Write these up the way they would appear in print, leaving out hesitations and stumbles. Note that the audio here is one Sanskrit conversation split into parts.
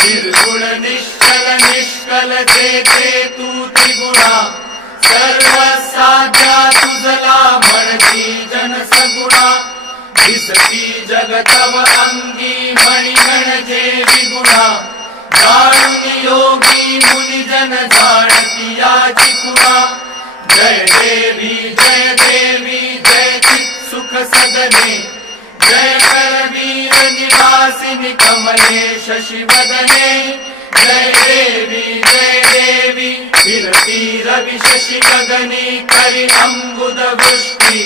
निर्गुण निश्चल निष्कल जेथे तू त्रिगुणा सर्वसाध्या तुझला म्हणती जन सगुणा दिसती जगतव अंगी मणिगण जे विगुणा जाणून योगी मुनिजन जाणती याची खुणा जय देवी जय चित सुख सदने जय करवीर निवासिनी कमले शशिवदने जय देवी विरती रवि शशि गगनी करि अम्बुद वृष्टि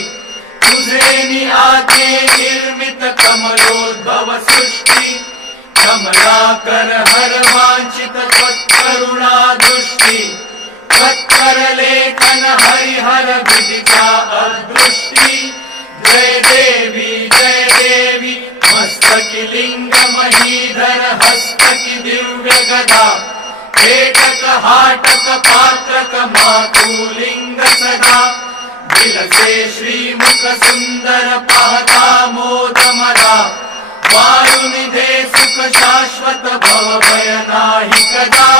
तुझे निआते निर्मित कमलोद्भव सृष्टि कमलाकर हर वांछित त्वत्करुणा दृष्टि त्वत्कर लेखन हरिहर विदिता अदृष्टि जय देवी मस्तकी लिंग महीधर हस्तकी दिव्य गदा पेटक हाटक पात्रक मातुलिंग सदा दिलसे श्रीमुख सुंदर पाहता मोद मदा वायुनिधे सुख शाश्वत भव भय नाही कदा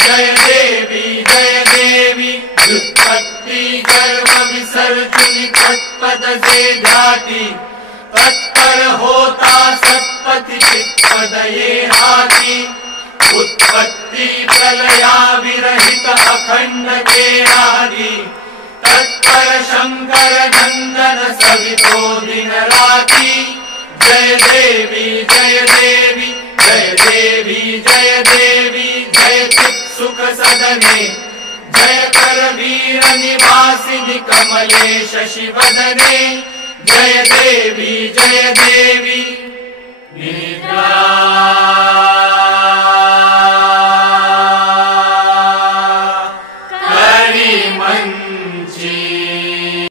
जय देवी व्युत्पत्ति गर्व विसर्जनी तत्पद जे ध्याती तत्पर होता सत्पति चित्पद ये हाती उत्पत्ति प्रलया विरहित अखंड के आदि तत्पर शंकर नंदन सवितो दिन राती जय देवी जय चित सुख सदने जय करवीर निवासिनी कमले शशिवदने जय देवी निद्रा